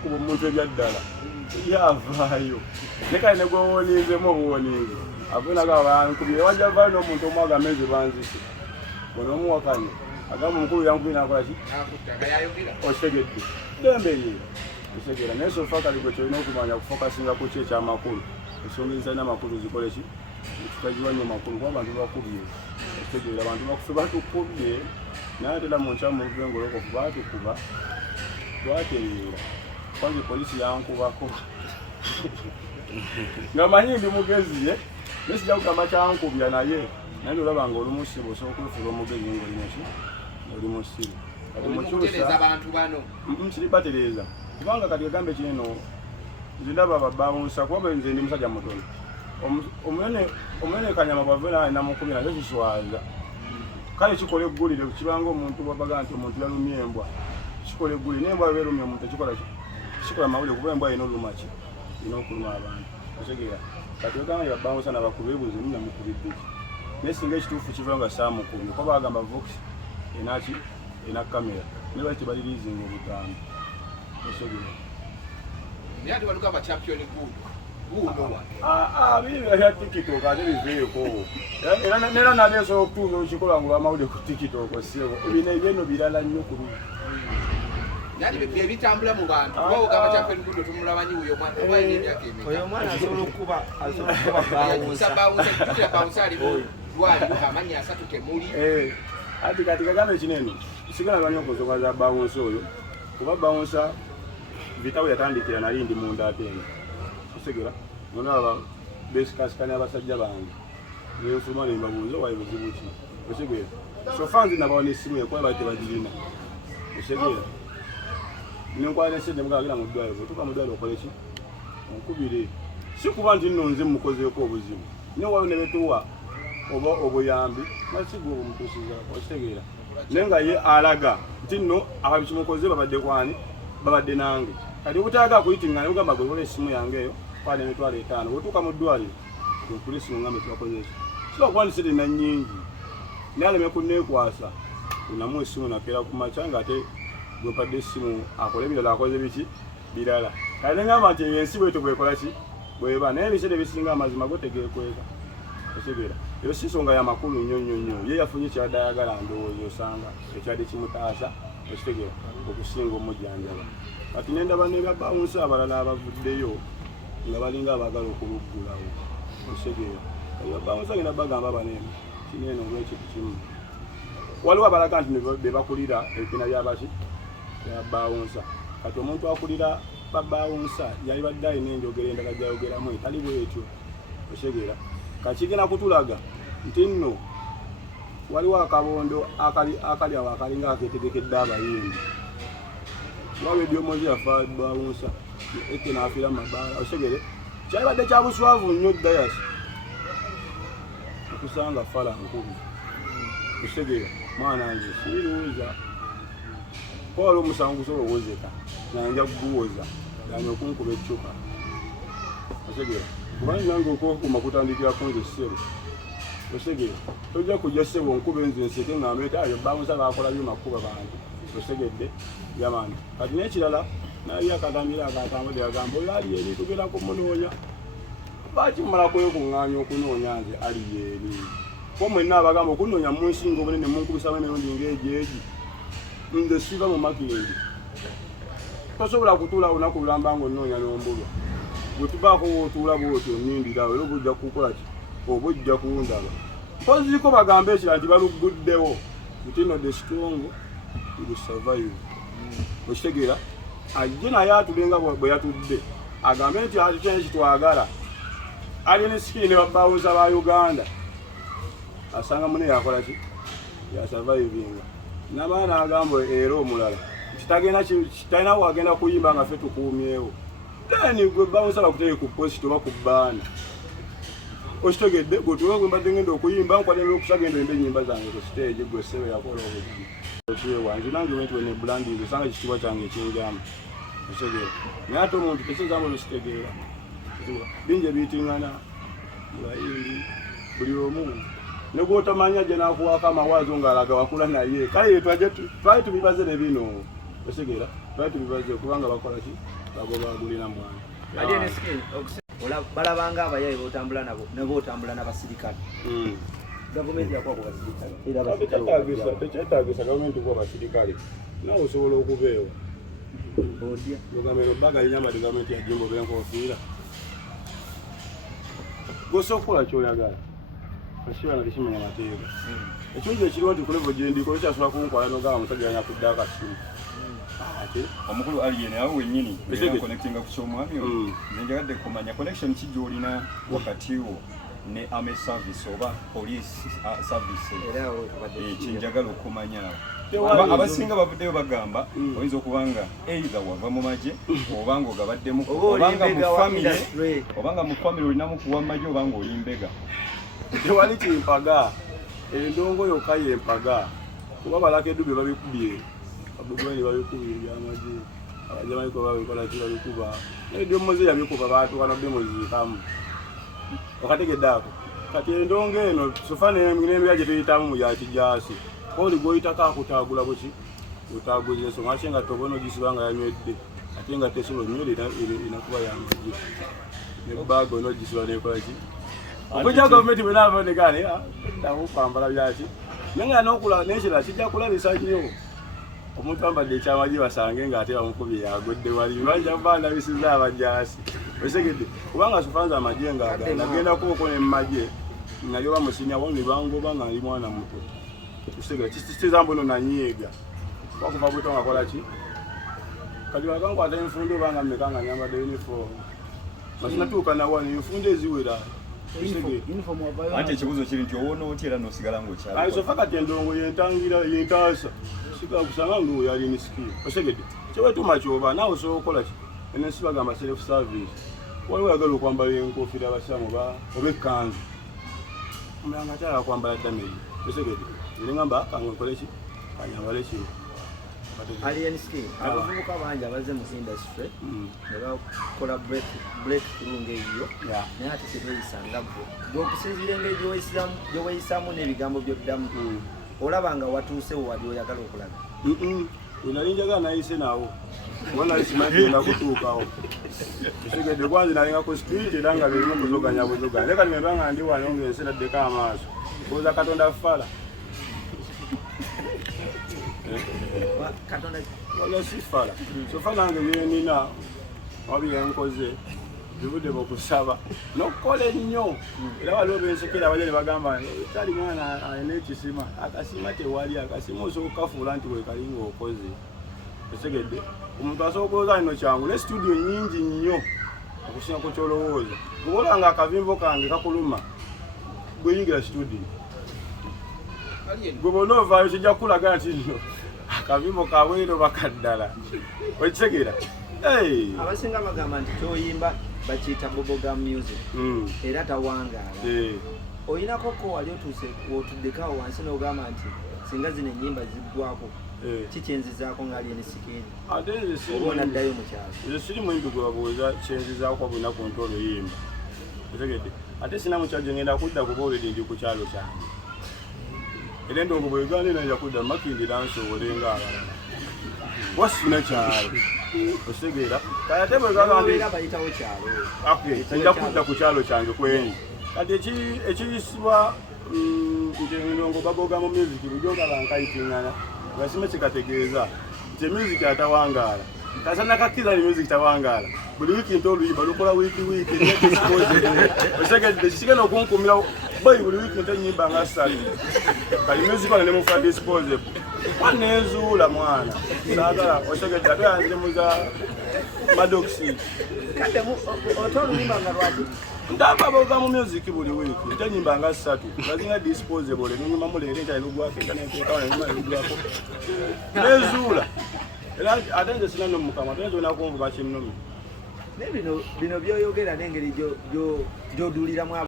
kuba omuntu ebyaddala yavaayo nekale ne gwewoniizemu obuwoniizi avunaga bankubire wajja vaayo n'omuntu omu agamezi banzise bonomuwakanye agamba omukulu yankubire nakola ki okitegedde dembe ye okitegera naye sofa kali gwe kyolina okumanya kufokasinga ku ki ekyamakulu ensonga ezitalina makulu zikole ki ekitagiwa nnyo makulu kuba abantu bakubye okitegeera abantu bakufe batukubye naye atera mu nkya mu luve ngolokofu baatukuba twatereera kwanza polisi yankubako nga manyi ndi mugezi ye nesijja kugamba kyankubya naye naye olaba nga oli musibe osobola okwefuula omugezi ngaolimoki oli musibe kati mukyusa kiribatereeza kubanga kati egambe kineno nze ndaba babawunsa kuba nze ndi musajja mutono omunene kanyama bwave namukubye nakyo kiswaza kale kikola eggulire kibanga omuntu babaga nti omuntu yalumya embwa kikola eggulire nembwa berumya omuntu ekikola kikola mawulire kuba embwa yina oluma ki yina okuluma abantu otegeera kati ogamba babawunsa nabakuba ebuzi munya mukubidde naye singa ekituufu kiva nga saamukubye kuba bagamba vox enaki ena kamera naye bali tebaliriizinga obugambo otegeera naye ate balugamba champion good biri bya TikTok ate biveeko era nali nsobola okutuuza okikola nga olwamawulire ku TikTok sebo ebino ebyeno birala nnyo ku lumu yani byebitambula mu bantu bagamba champion good tumulabanyi uyo mwana asobola okuba bawunsa lwali amanyi asatu temuli ati kati kagamba ekinene sigala lwanyi okuzoka za bawunsa oyo kuba bawunsa vitawe yatandikira nali ndi munda atenge osegera nonaba besikasikanya abasajja bange nefuluma nembabuuza wayi buzibu ki osegera sofanzi nabawa nesimu yakuba bati bagirina osegera nenkwala esente mugagira mu ddwaliro bwetuuka mu ddwaliro okole ki onkubire si kuba nti nno nze mukozeeko obuzibu naye waliwo ne betuwa oba obuyambi nasigwa obumutuusizaako okitegeera naye nga ye alaga nti nno ababikimukoze babadde kwani babadde nange kati obutaaga kuyitingana ogamba gwe kola esimu yange eyo kwali emitwalo 5 bwetuuka mu ddwaliro kuli esimu ngambe tubakozesa siba kuba ndi sente na nnyingi naye aleme kunneekwasa unamu esimu nakeera ku makya nga ate gwepadde esimu akole ebirala akoze biki birala kati nengamba nti ensi bwetu bwekola ki bweba naye ebiseera ebisinga amazima gotegeekweka otegeera eyo si nsonga ya makulu nnyo nnyo nnyo ye yafunye kyadde ayagala ndowooza osanga ekyadde kimutaasa okitegeera okusinga omujjanjaba kati nendaba ne babawunsa abalala abavuddeyo nga balinga abaagala okuluggulawo otegeera babawunsa genda bagamba baneeno kineeno olwekintu kimu waliwo abalaga nti bebakulira ebipina byabaki byabawunsa kati omuntu akulira babawunsa yali badde alina enjogera endala gyayogeramu etali bwetyo otegeera kakigenda kutulaga nti nno waliwo akabondo akali awo akalinga aketegekedde abayimbi wawe ebyomozi yafa bawunsa eke nafiira mabaala osegere kyalibadde kya buswavu nnyo dayasi okusanga fala nkubi osegera mwana nze siiruuza kwali omusango gusobola owozeka nanja kuguwoza yani okunkuba ecupa osegera kubanyi nange okukuma kutandikirako nze ssebo osegera tojja kujja ssebo nkuba enze nseke ngambe ayo bawunsa bakola byomakuba bantu osegedde yamani kati n'ekirala naye akagambira akatambudde agamba oyo ali eri tugenda kumunoonya bakimala kwekuŋŋaanya okunoonya nze ali eri ko mwenna abagamba okunoonya munsinga obunene munkubisamu emirundi ng'egyegi nze siva mu makirendi tosobola kutuula olunaku lulamba nga onoonya n'ombulwa bwe tubaako wootuula bwotyo nnindirawo era obujja kukola ki oba ojja kundaba mpoziko bagamba ekira nti balugguddewo nti no the strong will survive okitegeera ajje naye atulenga bwe yatudde agambe nti ati kyene kitwagala ali ne sikiri ne babawuza ba Uganda asanga mune yakola ki yasurvivinga n'abaana agamba era omulala kitalina wagenda kuyimba nga ffe tukuumyewo then gwe bawuza bakuteeke ku post oba ku bbaana okitegedde gwetuwe gwe mbadde ngenda okuyimba nkwademera okusagenda embe ennyimba zange ku stage gwe ssebe yakola obujji okiwewanzi nange wenti wene bulandizi osanga ekitiibwa kyange ekinjama okitegera naye ate omuntu tekigambo nositegeera bingi ebiyitingana mubayimbi buli omu ne gwotamanya gye nakuwaako amawaazo ng'alaga wakula naye kale twali tubibaze ne bino okitegera twali tubibaze kubanga bakola ki bagulina mwana aliene skin balabanga abayayi botambula nabo nebotambula n'abasirikale gavumenti yakwako basirikale era abasirikale tekyetaagisa gavumenti kuba basirikale nawe osobola okubeewa odya lugamiro baga linyambadde gavumenti yajimba obeera enkofiira gosa okukola kyoyagala akibana tekimenya mateeka ekintu ekiriwo nti kulevo gyendiko ekyasobola kunkwala nogaba musajja yanya kudda akasimu ate omukulu aliyene awo wennyini connectinga ku kyomwami oyo nenjagadde kumanya connection ki gy'olina wakati wo ne army service oba police service kyenjagala okumanya awo abasinga bavuddeyo bagamba oyinza okubanga either wava mu maje obanga ogabaddemu obanga mu famire olinamu kuwa maje obanga oli mbega tewali kimpaga endongo yokka yempaga kuba balaka eddubi babikubye abugwani babikubye ebyamaje abajamaiko babikola kibabikuba ebyo muze yabikuba baatuukana bemuziikamu okategeddeako kati endongo eno sofa n'embya gye tuyitamu mu yakijasi oli gwoyitako akutaagula buki otaaguza ensonga ate nga tobona ogisiba nga yanywedde ate nga tesobola nywere inakuba yamaje nebaaga olina ogisiba nekolaki okujja gavumenti bwe naabonekane ddamu kwambala byaki naye nga n'okula n'ekirala kijja kulabisa nnyo omuntu ambadde ekyamaje basange ng'ate bamukubye yagudde wali bajja kuba ndabisiza abajaasi osegedde kubanga sofanza amaje nagendako oko ne mumaje nayo bamusinya wano nebangoba nga ali mwana muto osegedde kizambo no nanyiega wakuva bwito nga kola ki kati bakankwata enfundo obanga mmeka nga nyambadde uniform masinatuuka nawano enfundo eziwera anti ekibuzo kiri nti owona otya era n'osigala ng'okyali sofa kati endongo yentangira yentaasa sigala kusanga ng'oyo yalini sikiri osegedde kyewetuma kyoba naawe osobola okukola ki enensi bagamba self service waliwo yagala okwambala enkofiira abasamu oba ekkanzu omulanga akyala akwambala damage osegedde erengamba kange ki kanyambale kino alien skin abavubuka bangi abaze mu industry ne bakola breakthrough ng'eyo naye ate tebeyisanga bwe okusinziira engeri gy'oweyisaamu n'ebigambo by'oddamu olaba nga watuusewo wali oyagala okulaga nali njagala nayise naawo kuba nali simanyi genda kutuukawo kisigedde kwanzi nalinga ku street era nga birimu kuzoganya buzoganya naye kati meba nga ndi wano ng'ensi naddeko amaaso kubuuza katonda fala wala sifala sofa nange byenina wabyenkoze bivudde mu kusaba n'okukola ennyo era waliwo bensekera abajja ne bagamba tali mwana alina ekisima akasima tewali akasima osobola okukafuula nti wekali ng'okoze osegedde omuntu asobola okulowooza nino kyangu ne studio nnyingi nnyo okusinga ku kyolowooza kuba olanga akavimbo kange kakuluma gweyingira studio gwe bonna ovaayo kijja kukulaga nti nno akavimbo kabwero bakaddala okitegera abasinga bagamba nti kyoyimba bakiyita bubblegum music era tawangaala oyinako ko wali otuuse wotuddekawo wansi n'ogamba nti singa zino ennyimba ziggwako kikyenzizaako ng'aliyeni sikini oba onaddayo mu kyalo nze siri muyimbi gwe babuuza kyenzizaako bwina ku nti oluyimba otegedde ate sina mukyalo ngenda kudda kuba oledi ndi ku kyalo kyange era endongo bweganda enanja kudda makindira nsobole ng'abalala wasina kyalo osegera kati ate bayitawo kyalo nja kudda ku kyalo kyange kwenyi kati ekiyisibwa nti endongo baboga mu music bujogaba nkayitingana gasime kikategeeza nti music atawangaala kasana kakkiriza ni music tawangaala buli wiiki nti oluyimba lukola wiiki osegedde kikigenda okunkumira boyi buli wiiki nti ennyimba nga ssatu kali music wana ne mufa disposable wanezuula mwana saagala osegedde ate yanzimuza madoksi kade otola oluyimba nga lwaki ndababoga mu music buli wiiki nti ennyimba nga ssatu ngazinga disposable nenyuma muleere nti alugwako ekaneteekawo nenyuma alugwako nezuula era ate nze sina nomukama ate nzona kunvuba kinnomi naye bino byoyogera n'engeri gy'oduuliramu